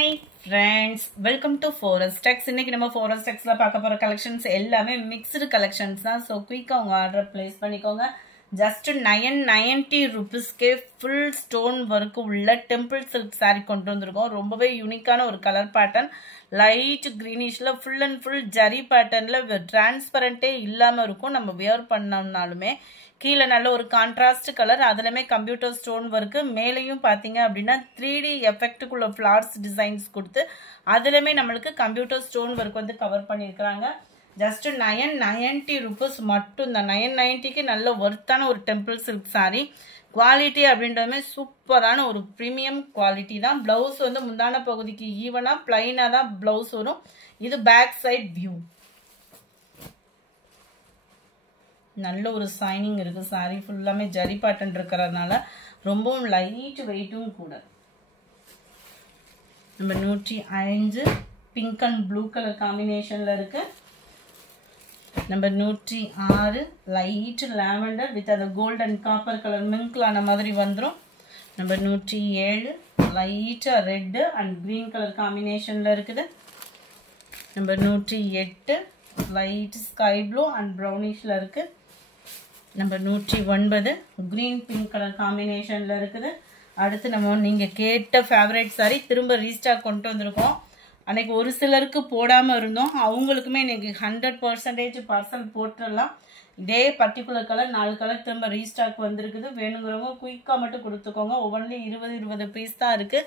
Hi friends, welcome to Forest Tex. இன்னைக்கு நம்ம Forest Texல பார்க்க போற collections எல்லாமே mixed collections தான். So quick உங்க ஆர்டர் place பண்ணிக்கோங்க. Just 990 rupeesக்கு full stone work உள்ள temple silk saree கொண்டு வந்திருக்கோம். ரொம்பவே யூனிக்கான ஒரு கலர் பேட்டர்ன். லைட் greenishல full and full ஜரி பேட்டர்ன்ல transparent இல்லாம இருக்கும். நம்ம wear பண்ணோம்னாலுமே கீழ நல்ல ஒரு கான்ட்ராஸ்ட் கலர் அதுலமே கம்ப்யூட்டர் ஸ்டோன் வர்க் மேலேயும் பாத்தீங்க அப்படினா 3D எஃபெக்ட்டுக்குள்ள ஃப்ளார்ஸ் டிசைன்ஸ் கொடுத்து அதுலமே நமக்கு கம்ப்யூட்டர் ஸ்டோன் வர்க் வந்து கவர் பண்ணிருக்காங்க. ஜஸ்ட் 990 rupees மட்டும் தான். 990 க்கு நல்ல வர்த்தான ஒரு டெம்பிள் சில்க் saree. குவாலிட்டி அப்படின்றதுமே சூப்பரான ஒரு பிரீமியம் குவாலிட்டி தான். ப்ளவுஸ் வந்து முந்தான பகுதிக்கு ஈவனா பிளைனா தான் ப்ளவுஸ் வரும். இது பேக் சைடு வியூ. நல்ல ஒரு சைனிங் இருக்கு. சாரி ஃபுல்லாமே ஜரி பேட்டர்ன் இருக்கறனால ரொம்பவும் லைட் வெயிட்டும் கூட. நம்ம 105 பிங்க் அண்ட் ப்ளூ கலர் காம்பினேஷன்ல இருக்கு. நம்பர் 106 லைட் லாவெண்டர் வித் அந்த கோல்ட் அண்ட் காப்பர் கலர் மிங்க்லான மாதிரி வந்துரும். Number 107 light red and green colour காம்பினேஷன்ல இருக்குது. Number 108 light sky blue and ப்ரௌனிஷ்ல இருக்கு. நம்பர் 109 கிரீன் பிங்க் கலர் காம்பினேஷன்ல இருக்குது. அடுத்து நம்ம நீங்க கேட்ட ஃபேவரட் சாரி திரும்ப ரீஸ்டாக் கொண்டு வந்திருக்கோம். அன்னைக்கு ஒரு சிலருக்கு போடாம இருந்தோம். அவங்களுக்குமே இன்னைக்கு 100% பார்சல் போட்டுடலாம். இதே பர்டிகுலர் கலர் 4 கலர் திரும்ப ரீஸ்டாக் வந்திருக்குது. வேணுங்கிறவங்க குயிக்கா மட்டும் கொடுத்துக்கோங்க. ஒவ்வொன்றிலும் 20 பீஸ் தான் இருக்கு.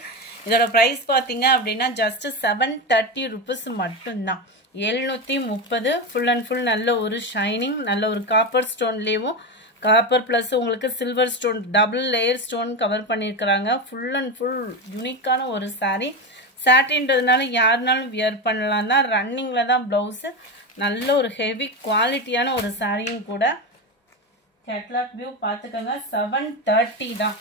இதோட பிரைஸ் பாத்தீங்க அப்படின்னா ஜஸ்ட் 730 rupees மட்டும்தான். 730 ஃபுல் அண்ட் ஃபுல் நல்ல ஒரு ஷைனிங் நல்ல ஒரு காப்பர் ஸ்டோன்லேயும் காப்பர் ப்ளஸ் உங்களுக்கு silver stone double layer stone cover பண்ணியிருக்கிறாங்க. ஃபுல் அண்ட் ஃபுல் யூனிக்கான ஒரு சாரீ. சாட்டின்றதுனால யாருனாலும் வியர் பண்ணலாம் தான். ரன்னிங்கில் தான் ப்ளவுஸு. நல்ல ஒரு ஹெவி குவாலிட்டியான ஒரு சாரியும் கூட. கேட்லாக் வியூ பார்த்துக்கோங்க. 730 தான்.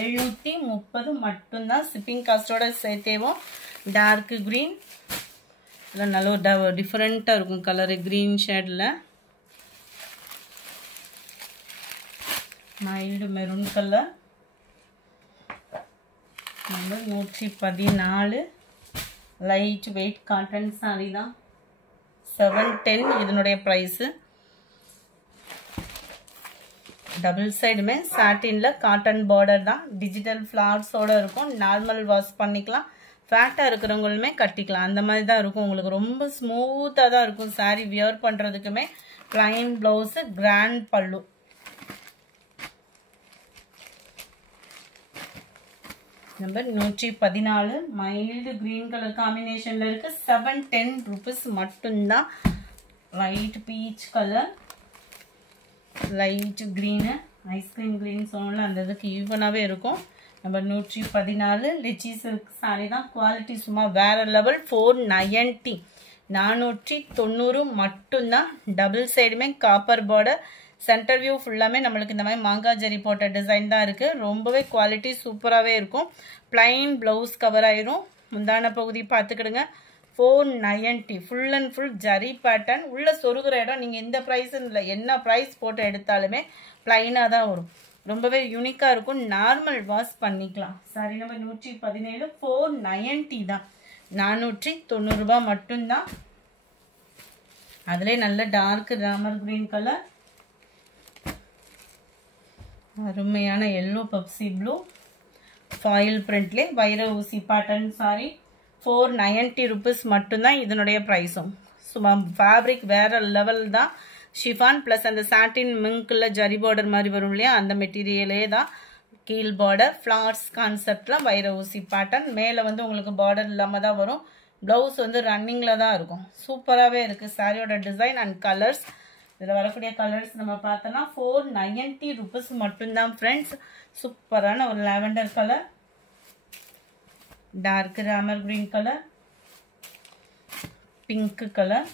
730 மட்டும்தான். ஷிப்பிங் காஸ்டோட சேர்த்தேவும். டார்க் கிரீன் நல்ல ஒரு டிஃபரெண்ட்டாக இருக்கும் கலரு கிரீன் ஷேடில். Mild maroon colour. Number 114 light weight cotton sorry தான். 710 இதனுடைய ப்ரைஸு. டபுள் சைடுமே சாட்டினில் காட்டன் பார்டர் தான். டிஜிட்டல் ஃப்ளார்ஸோட இருக்கும். நார்மல் வாஷ் பண்ணிக்கலாம். ஃபேட்டாக இருக்கிறவங்களுமே கட்டிக்கலாம். அந்த மாதிரி தான் இருக்கும். உங்களுக்கு ரொம்ப ஸ்மூத்தாக தான் இருக்கும். சாரீ வியர் பண்ணுறதுக்குமே பிளைன் ப்ளவுஸு கிராண்ட் பல்லு. நம்பர் 114 மைல்டு கிரீன் கலர் காம்பினேஷனில் இருக்கு. 710 rupees மட்டும்தான். Light peach colour light green ice cream green சொன்னோம்ல அந்த இதுக்கு ஈவனாகவே இருக்கும். நம்பர் 114 லிச்சி சில்க் சாரி தான். குவாலிட்டி சும்மா வேற லெவல். 490 490 மட்டும்தான். டபுள் சைடுமே காப்பர் பார்டர். சென்டர் வியூ ஃபுல்லாமே நம்மளுக்கு இந்த மாதிரி மாங்காய் ஜரி போட்ட டிசைன் தான் இருக்கு. ரொம்பவே குவாலிட்டி சூப்பராகவே இருக்கும். பிளைன் ப்ளவுஸ் கவர் ஆயிரும். முந்தான பகுதி பார்த்துக்கிடுங்க. 490 full and full zari pattern. உள்ள சொருகிற இடம் நீங்கள் இந்த ப்ரைஸ் இல்லை என்ன ப்ரைஸ் போட்டு எடுத்தாலுமே பிளைனாக தான் வரும். ரொம்பவே யூனிக்காக இருக்கும். நார்மல் வாஷ் பண்ணிக்கலாம். சாரி நம்பர் 117 490 தான். 490 ரூபா மட்டும்தான். அதிலே நல்ல டார்க் ராமர் கிரீன் கலர் அருமையான எல்லோ பப்சி ப்ளூ ஃபாயில் பிரிண்ட்லே வைர ஊசி பேட்டர்ன் சாரி. 490 rupees மட்டும்தான் இதனுடைய ப்ரைஸும். சும்மா ஃபேப்ரிக் வேற லெவல் தான். ஷிஃபான் ப்ளஸ் அந்த சாட்டின் மிங்க்ல ஜரி பார்டர் மாதிரி வரும் இல்லையா அந்த மெட்டீரியலே தான். கீழ் பார்டர் ஃப்ளார்ஸ் கான்செப்டில் வைர ஊசி பேட்டர்ன். மேலே வந்து உங்களுக்கு பார்டர் இல்லாமல் தான் வரும். ப்ளவுஸ் வந்து ரன்னிங்கில் தான் இருக்கும். சூப்பராகவே இருக்குது சாரியோட டிசைன் அண்ட் கலர்ஸ். இதில் வரக்கூடிய கலர்ஸ் நம்ம பார்த்தோன்னா 490 rupees மட்டும்தான் ஃப்ரெண்ட்ஸ். சூப்பரான ஒரு லாவெண்டர் கலர் டார்க் ராமர் கிரீன் கலர் பிங்க் கலர்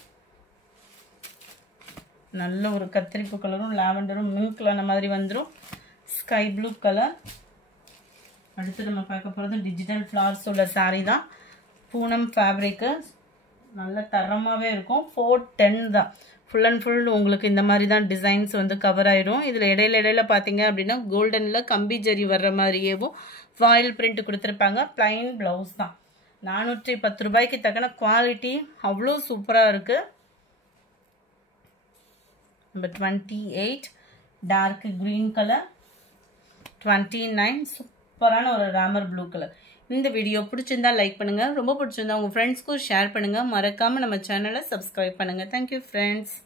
நல்ல ஒரு கத்திரிப்பு கலரும் லாவெண்டரும் மிங்க்லான மாதிரி வந்துடும். Sky blue colour. அடுத்து நம்ம பார்க்க போகிறது டிஜிட்டல் ஃப்ளார்ஸ் உள்ள சாரீ தான். பூனம் ஃபேப்ரிக்கு நல்ல தரமாகவே இருக்கும். 410 தான். ஃபுல் அண்ட் ஃபுல் உங்களுக்கு இந்த மாதிரி தான் டிசைன்ஸ் வந்து கவர் ஆயிடும். இதில் இடையில பார்த்தீங்க அப்படின்னா கோல்டனில் கம்பி ஜரி வர்ற மாதிரியேவும் ஃபாயில் பிரிண்ட் கொடுத்துருப்பாங்க. ப்ளைன் ப்ளவுஸ் தான். 410 ரூபாய்க்கு தக்கன குவாலிட்டி அவ்வளோ சூப்பராக இருக்குது. Number 28 dark green colour. 29 சூப்பரான ஒரு ராமர் ப்ளூ கலர். இந்த வீடியோ பிடிச்சிருந்தா லைக் பண்ணுங்கள், ரொம்ப பிடிச்சிருந்தா உங்கள் ஃப்ரெண்ட்ஸ்க்கும் ஷேர் பண்ணுங்கள். மறக்காமல் நம்ம சேனலை சப்ஸ்கிரைப் பண்ணுங்கள். Thank you friends.